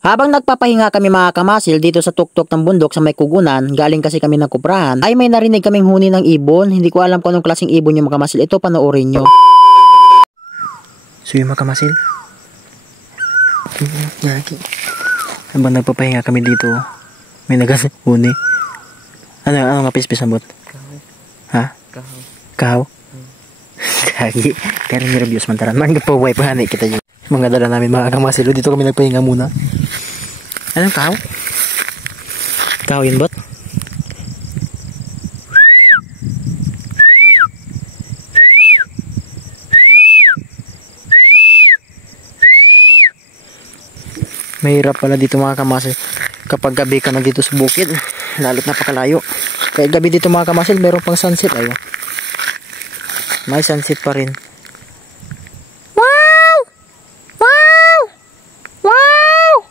Habang nagpapahinga kami mga kamasil dito sa tuktok ng bundok sa may kugunan, galing kasi kami ng kuprahan, ay may narinig kaming huni ng ibon. Hindi ko alam kung anong klaseng ibon yung mga kamasil. Ito, panoorin nyo. So yung mga kamasil, habang nagpapahinga kami dito, may naghuni. Ano nga pispis ang bot? Ha? Kahaw? Kagi. Kaya rin reviews mantaran. Man, nagpabuhay pa hanay kita yun. Mga dala namin mga kamasilo. Dito kami nagpahinga muna. Anong kahaw? Kahaw yun bot? Mahirap pala dito mga kamasil. Kapag gabi ka na dito sa bukid, lalo't napakalayo. Kaya gabi dito mga kamasil, meron pang sunset. Ayun. May sunset pa rin. Wow! Wow! Wow!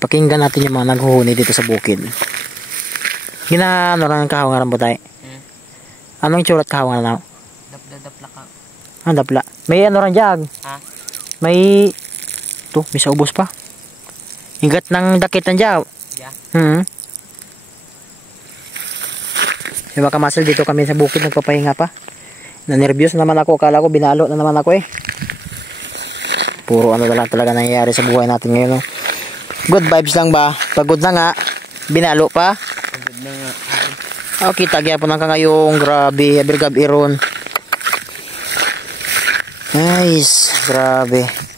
Pakinggan natin yung mga naghuhuni dito sa bukid. Ginaano lang ang kahaw nga rin butay? Anong itsura at kahaw nga na? Dapla ka. Ah, dapla. May ano rin dyan? Ha? May... Ito, may saubos pa. Ingat ng dakit ng dyan. Yeah. Diba kamasil, dito kami sa bukid nagpapahinga pa. Na-nervyos naman ako, akala ko binalo na naman ako eh. Puro ano na lang talaga nangyayari sa buhay natin ngayon. No? Good vibes lang ba? Pagod na nga. Binalo pa. Pagod na nga. Oh, kita gyapon ang kangayong grabe, abirgab iron. Nice, grabe.